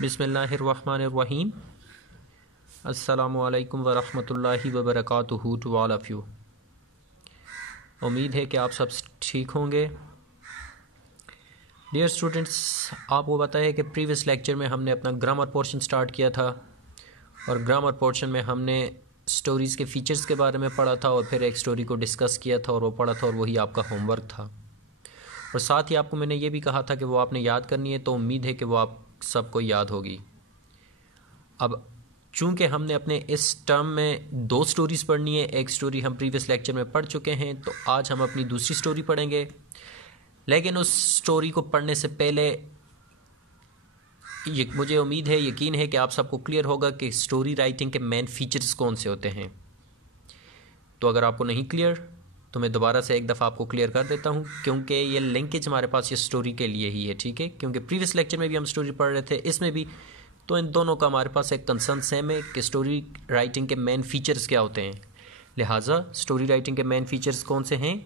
बिस्मिल्लाहिर्रहमानिर्रहीम। अस्सलामुअलैकुम वरहमतुल्लाहि वबरकातुहू टू ऑल ऑफ़ यू। उम्मीद है कि आप सब ठीक होंगे। डियर स्टूडेंट्स, आपको पता है कि प्रीवियस लेक्चर में हमने अपना ग्रामर पोर्शन स्टार्ट किया था और ग्रामर पोर्शन में हमने स्टोरीज़ के फ़ीचर्स के बारे में पढ़ा था और फिर एक स्टोरी को डिस्कस किया था और वो पढ़ा था और वही आपका होमवर्क था। और साथ ही आपको मैंने ये भी कहा था कि वो आपने याद करनी है, तो उम्मीद है कि वो आप सबको याद होगी। अब चूंकि हमने अपने इस टर्म में 2 स्टोरीज़ पढ़नी है, एक स्टोरी हम प्रीवियस लेक्चर में पढ़ चुके हैं, तो आज हम अपनी दूसरी स्टोरी पढ़ेंगे। लेकिन उस स्टोरी को पढ़ने से पहले मुझे उम्मीद है, यकीन है कि आप सबको क्लियर होगा कि स्टोरी राइटिंग के मेन फीचर्स कौन से होते हैं। तो अगर आपको नहीं क्लियर तो मैं दोबारा से एक दफ़ा आपको क्लियर कर देता हूँ, क्योंकि ये लिंकेज हमारे पास ये स्टोरी के लिए ही है, ठीक है। क्योंकि प्रीवियस लेक्चर में भी हम स्टोरी पढ़ रहे थे, इसमें भी, तो इन दोनों का हमारे पास एक कंसर्न सेम है कि स्टोरी राइटिंग के मेन फीचर्स क्या होते हैं। लिहाजा स्टोरी राइटिंग के मेन फीचर्स कौन से हैं?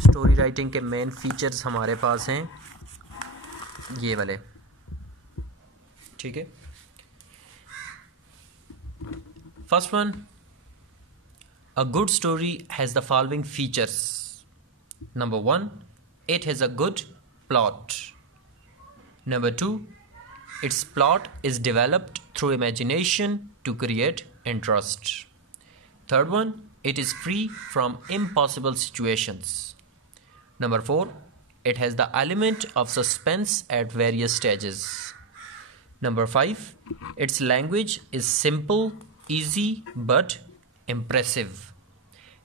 स्टोरी राइटिंग के मेन फीचर्स हमारे पास हैं ये वाले, ठीक है। First one, a good story has the following features. Number 1, it has a good plot. Number 2, its plot is developed through imagination to create interest. Third one, it is free from impossible situations. Number 4, it has the element of suspense at various stages. Number 5, its language is simple, easy but impressive.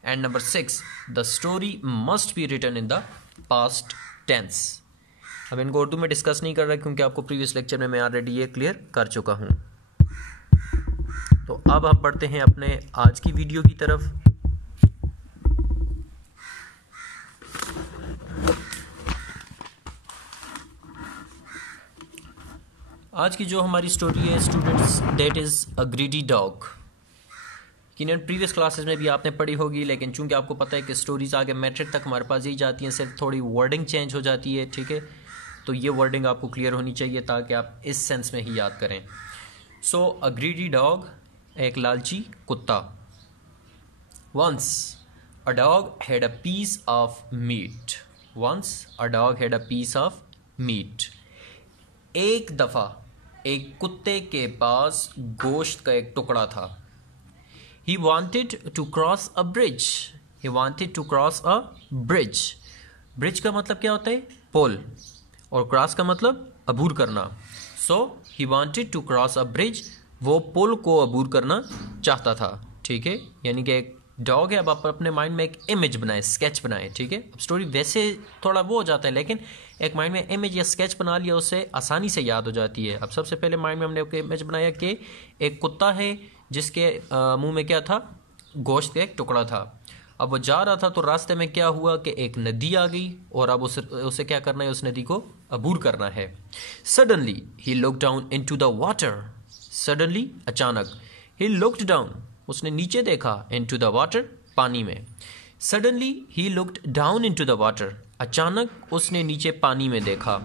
And number 6, the story must be written in the past tense. अब इनको उर्दू में discuss नहीं कर रहा क्योंकि आपको previous lecture में मैं ऑलरेडी ये क्लियर कर चुका हूँ। तो अब हम बढ़ते हैं अपने आज की वीडियो की तरफ। आज की जो हमारी स्टोरी है students, that is a greedy dog. यकीनन प्रीवियस क्लासेस में भी आपने पढ़ी होगी, लेकिन चूंकि आपको पता है कि स्टोरीज़ आगे मैट्रिक तक हमारे पास यही जाती हैं, सिर्फ थोड़ी वर्डिंग चेंज हो जाती है, ठीक है। तो ये वर्डिंग आपको क्लियर होनी चाहिए ताकि आप इस सेंस में ही याद करें। सो अ ग्रीडी डॉग, एक लालची कुत्ता। Once a dog had a piece of meat. Once a dog had a piece of meat. एक दफ़ा एक कुत्ते के पास गोश्त का एक टुकड़ा था। He wanted to cross a bridge. He wanted to cross a bridge. Bridge का मतलब क्या होता है? पुल। और क्रॉस का मतलब अबूर करना। So he wanted to cross a bridge. वो पुल को अबूर करना चाहता था, ठीक है। यानी कि एक डॉग है, अब आप अपने माइंड में एक इमेज बनाए, स्केच बनाए, ठीक है। अब स्टोरी वैसे थोड़ा वो हो जाता है, लेकिन एक माइंड में इमेज या स्केच बना लिया, उससे आसानी से याद हो जाती है। अब सबसे पहले माइंड में हमने एक इमेज बनाया कि एक कुत्ता है जिसके मुंह में क्या था? गोश्त का एक टुकड़ा था। अब वो जा रहा था तो रास्ते में क्या हुआ कि एक नदी आ गई और अब उसे क्या करना है? उस नदी को अबूर करना है। Suddenly he looked down into the water. Suddenly, अचानक। ही लुक्ड डाउन, उसने नीचे देखा, इनटू द वाटर, पानी में। Suddenly he looked down into the water, अचानक उसने नीचे पानी में देखा।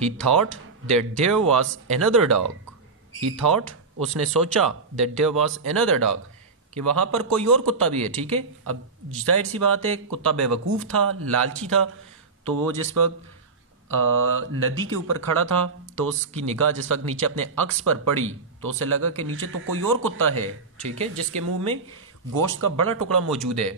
He thought that there was another dog. He thought, उसने सोचा, that there was another dog, कि वहाँ पर कोई और कुत्ता भी है, ठीक है। अब जाहिर सी बात है, कुत्ता बेवकूफ़ था, लालची था, तो वो जिस वक्त नदी के ऊपर खड़ा था तो उसकी निगाह जिस वक्त नीचे अपने अक्स पर पड़ी तो उसे लगा कि नीचे तो कोई और कुत्ता है, ठीक है, जिसके मुंह में गोश्त का बड़ा टुकड़ा मौजूद है।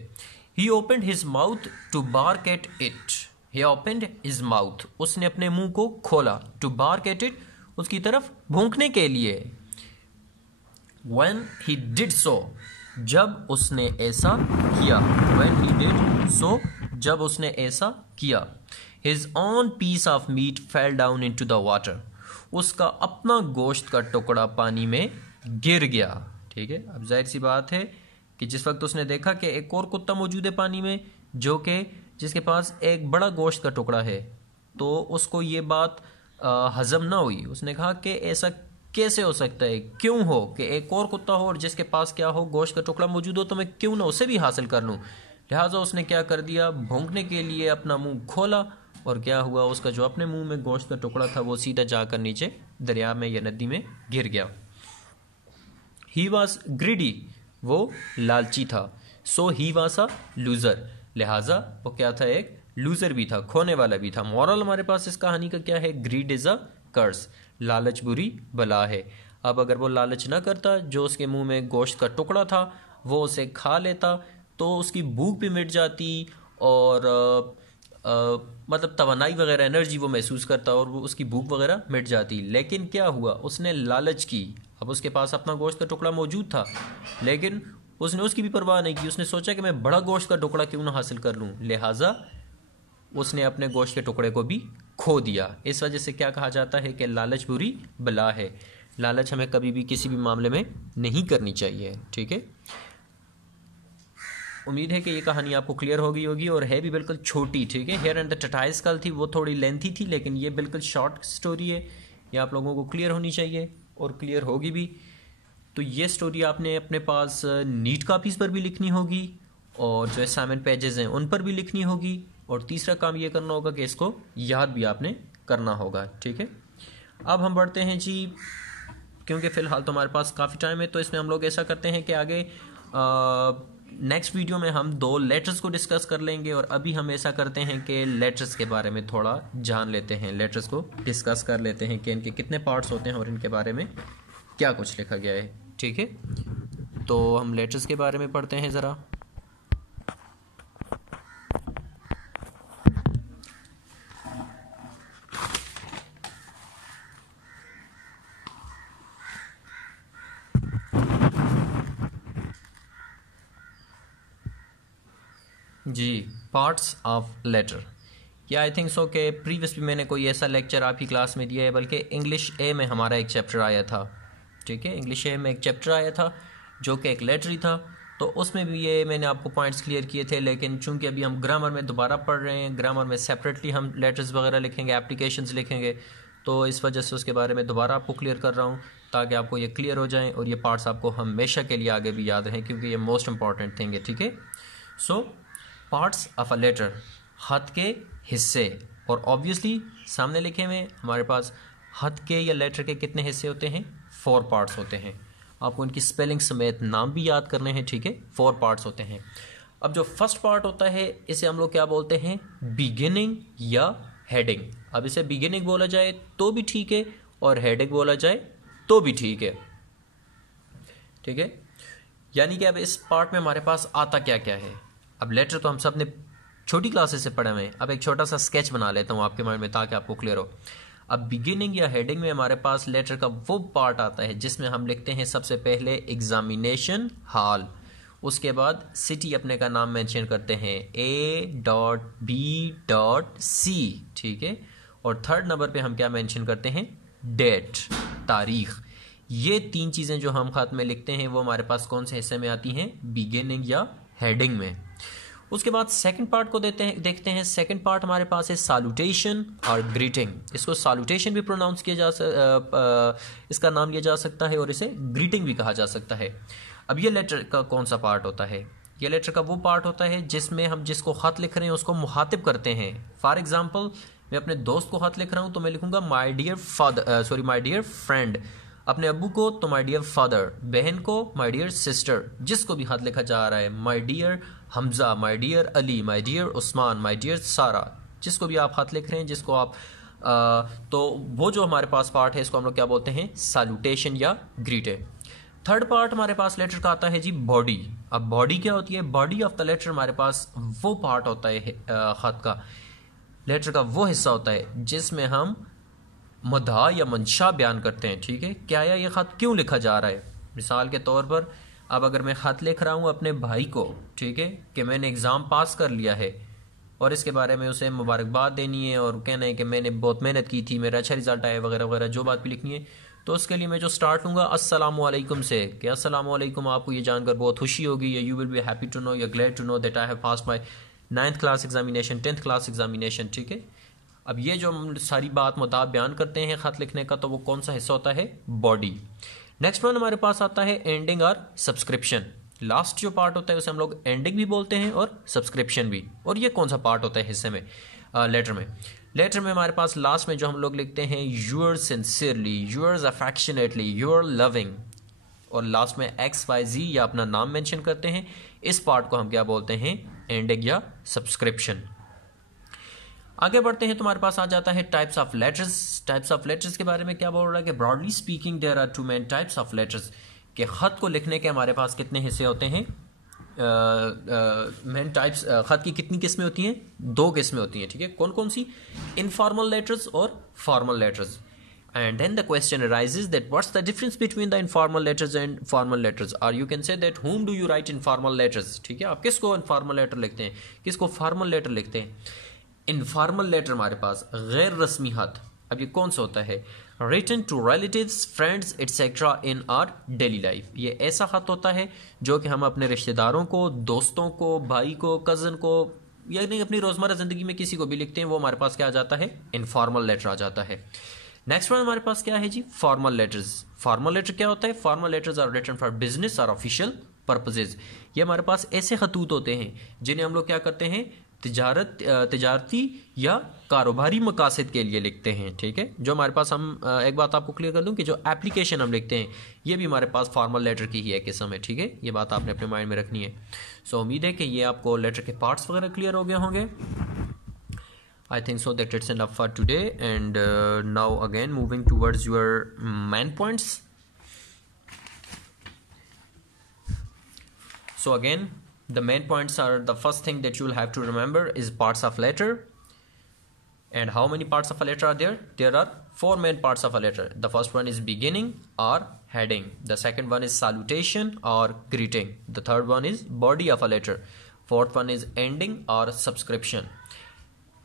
He opened his mouth to bark at it. He opened his mouth, उसने अपने मुंह को खोला, टू बार्क एट इट, उसकी तरफ भौंकने के लिए। When he did so, जब उसने ऐसा किया। When he did so, जब उसने ऐसा किया। His own piece of meat fell down into the water. उसका अपना गोश्त का टुकड़ा पानी में गिर गया, ठीक है। अब जाहिर सी बात है कि जिस वक्त उसने देखा कि एक और कुत्ता मौजूद है पानी में जो कि जिसके पास एक बड़ा गोश्त का टुकड़ा है, तो उसको ये बात हजम ना हुई। उसने कहा कि ऐसा कैसे हो सकता है, क्यों हो कि एक और कुत्ता हो और जिसके पास क्या हो, गोश्त का टुकड़ा मौजूद हो, तो मैं क्यों ना उसे भी हासिल कर लूँ। लिहाजा उसने क्या कर दिया, भौंकने के लिए अपना मुंह खोला और क्या हुआ, उसका जो अपने मुंह में गोश्त का टुकड़ा था वो सीधा जाकर नीचे दरिया में या नदी में गिर गया। ही वॉज ग्रीडी, वो लालची था। सो ही वॉज अ लूज़र, लिहाजा वो क्या था, एक लूज़र भी था, खोने वाला भी था। मॉरल हमारे पास इस कहानी का क्या है, ग्रीड इज़ अ कर्स, लालच बुरी बला है। अब अगर वो लालच ना करता, जो उसके मुंह में गोश्त का टुकड़ा था वो उसे खा लेता तो उसकी भूख भी मिट जाती और मतलब तवानाई वगैरह, एनर्जी वो महसूस करता और वो उसकी भूख वगैरह मिट जाती। लेकिन क्या हुआ, उसने लालच की। अब उसके पास अपना गोश्त का टुकड़ा मौजूद था लेकिन उसने उसकी भी परवाह नहीं की। उसने सोचा कि मैं बड़ा गोश्त का टुकड़ा क्यों ना हासिल कर लूँ, लिहाजा उसने अपने गोश्त के टुकड़े को भी खो दिया। इस वजह से क्या कहा जाता है कि लालच बुरी बला है। लालच हमें कभी भी किसी भी मामले में नहीं करनी चाहिए। ठीक है, उम्मीद है कि ये कहानी आपको क्लियर हो गई होगी और है भी बिल्कुल छोटी। ठीक है, हेयर एंड द टर्टाइल स्कल थी वो थोड़ी लेंथी थी, लेकिन ये बिल्कुल शॉर्ट स्टोरी है। ये आप लोगों को क्लियर होनी चाहिए और क्लियर होगी भी। तो ये स्टोरी आपने अपने पास नीट कापीज़ पर भी लिखनी होगी और जो असाइनमेंट पेजेस हैं उन पर भी लिखनी होगी। और तीसरा काम ये करना होगा कि इसको याद भी आपने करना होगा। ठीक है, अब हम बढ़ते हैं जी, क्योंकि फ़िलहाल तो हमारे पास काफ़ी टाइम है, तो इसमें हम लोग ऐसा करते हैं कि आगे नेक्स्ट वीडियो में हम 2 लेटर्स को डिस्कस कर लेंगे। और अभी हम ऐसा करते हैं कि लेटर्स के बारे में थोड़ा जान लेते हैं, लेटर्स को डिस्कस कर लेते हैं कि इनके कितने पार्ट्स होते हैं और इनके बारे में क्या कुछ लिखा गया है। ठीक है, तो हम लेटर्स के बारे में पढ़ते हैं ज़रा। जी, पार्ट्स ऑफ लेटर। या आई थिंक सो कि प्रीवियस भी मैंने कोई ऐसा लेक्चर आपकी क्लास में दिया है, बल्कि इंग्लिश ए में हमारा एक चैप्टर आया था। ठीक है, इंग्लिश ए में एक चैप्टर आया था जो कि एक लेटर ही था, तो उसमें भी ये मैंने आपको पॉइंट्स क्लियर किए थे। लेकिन चूंकि अभी हम ग्रामर में दोबारा पढ़ रहे हैं, ग्रामर में सेपरेटली हम लेटर्स वगैरह लिखेंगे, एप्लीकेशंस लिखेंगे, तो इस वजह से उसके बारे में दोबारा आपको क्लियर कर रहा हूँ ताकि आपको ये क्लियर हो जाएँ और ये पार्ट्स आपको हमेशा के लिए आगे भी याद रहें, क्योंकि ये मोस्ट इंपॉर्टेंट थिंग है। ठीक है, सो पार्ट्स ऑफ अ लेटर, खत के हिस्से। और ऑब्वियसली सामने लिखे हुए हमारे पास खत के या लेटर के कितने हिस्से होते हैं, 4 पार्ट्स होते हैं। आपको इनकी स्पेलिंग समेत नाम भी याद करने हैं। ठीक है, 4 पार्ट्स होते हैं। अब जो फर्स्ट पार्ट होता है इसे हम लोग क्या बोलते हैं, बिगिनिंग या हेडिंग। अब इसे बिगिनिंग बोला जाए तो भी ठीक है और हेडिंग बोला जाए तो भी ठीक है। ठीक है, यानी कि अब इस पार्ट में हमारे पास आता क्या क्या है। अब लेटर तो हम सब ने छोटी क्लासेस से पढ़े हुए हैं, अब एक छोटा सा स्केच बना लेता हूँ आपके माइंड में ताकि आपको क्लियर हो। अब बिगिनिंग या हेडिंग में हमारे पास लेटर का वो पार्ट आता है जिसमें हम लिखते हैं सबसे पहले एग्जामिनेशन हॉल, उसके बाद सिटी अपने का नाम मेंशन करते हैं A.B.C। ठीक है, और थर्ड नंबर पे हम क्या मेंशन करते हैं, डेट, तारीख। ये 3 चीज़ें जो हम खत में लिखते हैं वो हमारे पास कौन से हिस्से में आती हैं, बिगिनिंग या हेडिंग में। उसके बाद सेकंड पार्ट को देखते हैं। सेकंड पार्ट हमारे पास है सैल्यूटेशन और ग्रीटिंग। इसको सैल्यूटेशन भी प्रोनाउंस किया इसका नाम लिया जा सकता है और इसे ग्रीटिंग भी कहा जा सकता है। अब ये लेटर का कौन सा पार्ट होता है, ये लेटर का वो पार्ट होता है जिसमें हम जिसको ख़त लिख रहे हैं उसको मुखातिब करते हैं। फॉर एग्जाम्पल, मैं अपने दोस्त को ख़त लिख रहा हूँ तो मैं लिखूंगा माई डियर फ्रेंड। अपने अब्बू को तो माय डियर फादर, बहन को माय डियर सिस्टर। जिसको भी खत लिखा जा रहा है, my dear Hamza, my dear Ali, my dear Usman, my dear Sara, जिसको भी आप खत लिख रहे हैं, जिसको आप तो वो जो हमारे पास पार्ट है इसको हम लोग क्या बोलते हैं, सैल्यूटेशन या ग्रीटिंग। थर्ड पार्ट हमारे पास लेटर का आता है जी बॉडी। अब बॉडी क्या होती है, बॉडी ऑफ द लेटर हमारे पास वो पार्ट होता है खत का, लेटर का वो हिस्सा होता है जिसमें हम मदहा या मंशा बयान करते हैं। ठीक है, क्या ये ख़त क्यों लिखा जा रहा है। मिसाल के तौर पर अब अगर मैं ख़त लिख रहा हूँ अपने भाई को, ठीक है, कि मैंने एग्ज़ाम पास कर लिया है और इसके बारे में उसे मुबारकबाद देनी है और कहना है कि मैंने बहुत मेहनत की थी, मेरा अच्छा रिजल्ट आया वगैरह वगैरह, जो बात भी लिखनी है, तो उसके लिए मैं जो स्टार्ट लूँगा अस्सलामु अलैकुम से, कि अस्सलामु अलैकुम, आपको ये जानकर बहुत खुशी होगी, या you will be happy to know, या glad to know that I have passed my 9th class examination, 10th class examination. ठीक है, अब ये जो हम सारी बात मुताब बयान करते हैं खत लिखने का, तो वो कौन सा हिस्सा होता है, बॉडी। नेक्स्ट वन हमारे पास आता है एंडिंग और सब्सक्रिप्शन। लास्ट जो पार्ट होता है उसे हम लोग एंडिंग भी बोलते हैं और सब्सक्रिप्शन भी। और ये कौन सा पार्ट होता है हिस्से में, लेटर में हमारे पास लास्ट में जो हम लोग लिखते हैं your sincerely, yours affectionately, your loving, और लास्ट में XYZ या अपना नाम मेंशन करते हैं, इस पार्ट को हम क्या बोलते हैं, एंडिंग या सब्सक्रिप्शन। आगे बढ़ते हैं तो हमारे पास आ जाता है types of letters. Types of letters के बारे में क्या बोल रहा है कि broadly speaking there are 2 main types of letters, कि खत को लिखने के हमारे पास कितने हिस्से होते हैं, मेन टाइप्स, खत की कितनी किस्में होती हैं, 2 किस्में होती हैं, ठीक है। कौन कौन सी, इनफॉर्मल लेटर्स और formal letters. And then the question arises that what's the difference between the informal letters and formal letters, or you can say that whom do you write informal letters, ठीक है। आप किसको informal letter लिखते हैं, किसको formal letter लिखते हैं। informal letter हमारे पास गैर रस्मी खत, अब ये कौन सा होता है, written to relatives, friends etc in our daily life, ये ऐसा खत होता है जो कि हम अपने रिश्तेदारों को, दोस्तों को, भाई को, कज़न को, यानी अपनी रोज़मर्रा ज़िंदगी में किसी को भी लिखते हैं, वो हमारे पास क्या आ जाता है, informal letter आ जाता है। नेक्स्ट वन हमारे पास क्या है जी, फॉर्मल लेटर्स। फॉर्मल लेटर क्या होता है, formal letters are written for business और ऑफिशियल पर्पसेज। ये हमारे पास ऐसे खतूत होते हैं जिन्हें हम लोग क्या करते हैं, तिजारती या कारोबारी मकासद के लिए लिखते हैं, ठीक है। जो हमारे पास, हम एक बात आपको क्लियर कर दूं कि जो एप्लीकेशन हम लिखते हैं ये भी हमारे पास फॉर्मल लेटर की ही एक किस्म है, ठीक है। ये बात आपने अपने माइंड में रखनी है। सो उम्मीद है कि ये आपको लेटर के पार्ट्स वगैरह क्लियर हो गए होंगे। I think so that it's enough for today, and now again moving towards your main points. So again the main points are, the first thing that you will have to remember is parts of letter. And how many parts of a letter are there? There are 4 main parts of a letter. The first one is beginning or heading. The second one is salutation or greeting. The third one is body of a letter. Fourth one is ending or subscription.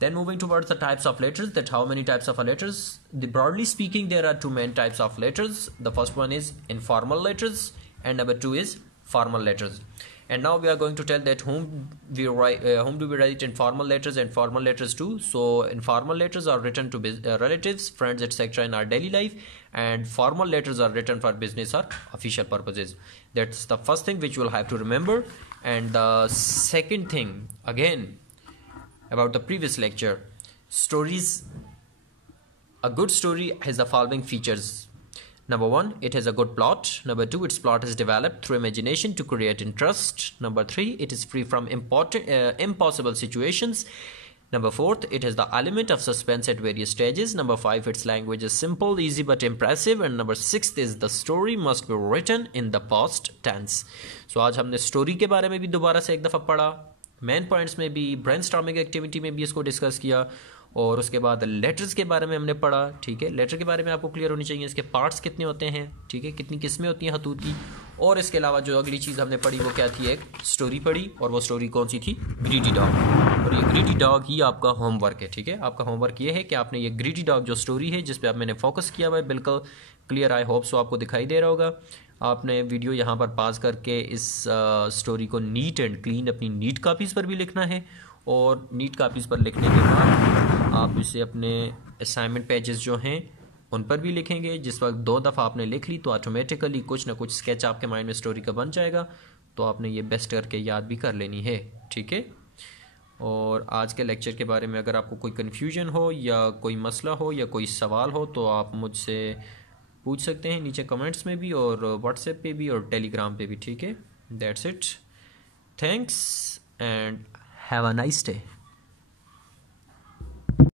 Then moving towards the types of letters, that how many types of letters. Broadly speaking, there are 2 main types of letters. The first one is informal letters and number 2 is formal letters. And now we are going to tell that whom do we write informal letters and formal letters to. So informal letters are written to relatives, friends etc in our daily life, and formal letters are written for business or official purposes. That's the first thing which you will have to remember. And the second thing, again, about the previous lecture, stories. A good story has the following features. Number 1, it has a good plot. Number 2, its plot is developed through imagination to create interest. Number 3, it is free from impossible situations. Number 4, it has the element of suspense at various stages. Number 5, its language is simple, easy but impressive. And number 6 is the story must be written in the past tense. So आज हमने story के बारे में भी दोबारा से एक दफ़ा पढ़ा, मेन पॉइंट्स में भी, ब्रेनस्टॉर्मिंग एक्टिविटी में भी इसको डिस्कस किया, और उसके बाद लेटर्स के बारे में हमने पढ़ा, ठीक है। लेटर के बारे में आपको क्लियर होनी चाहिए, इसके पार्ट्स कितने होते हैं, ठीक है, कितनी किस्में होती हैं खतूत की। और इसके अलावा जो अगली चीज़ हमने पढ़ी वो क्या थी, एक स्टोरी पढ़ी, और वो स्टोरी कौन सी थी, ग्रीडी डॉग। और ये ग्रीडी डॉग ही आपका होमवर्क है, ठीक है। आपका होमवर्क ये है कि आपने ये ग्रीडी डॉग जो स्टोरी है जिस पर मैंने फोकस किया हुआ है, बिल्कुल क्लियर, आई होप सो आपको दिखाई दे रहा होगा। आपने वीडियो यहाँ पर पास करके इस स्टोरी को नीट एंड क्लीन अपनी नीट कापीज़ पर भी लिखना है, और नीट कापीज़ पर लिखने के बाद आप इसे अपने असाइनमेंट पेजेस जो हैं उन पर भी लिखेंगे। जिस वक्त 2 दफ़ा आपने लिख ली तो ऑटोमेटिकली कुछ ना कुछ स्केच आपके माइंड में स्टोरी का बन जाएगा, तो आपने ये बेस्ट करके याद भी कर लेनी है, ठीक है। और आज के लेक्चर के बारे में अगर आपको कोई कन्फ्यूजन हो या कोई मसला हो या कोई सवाल हो तो आप मुझसे पूछ सकते हैं नीचे कमेंट्स में भी, और व्हाट्सएप पे भी, और टेलीग्राम पे भी, ठीक है। That's it, thanks and have a nice day.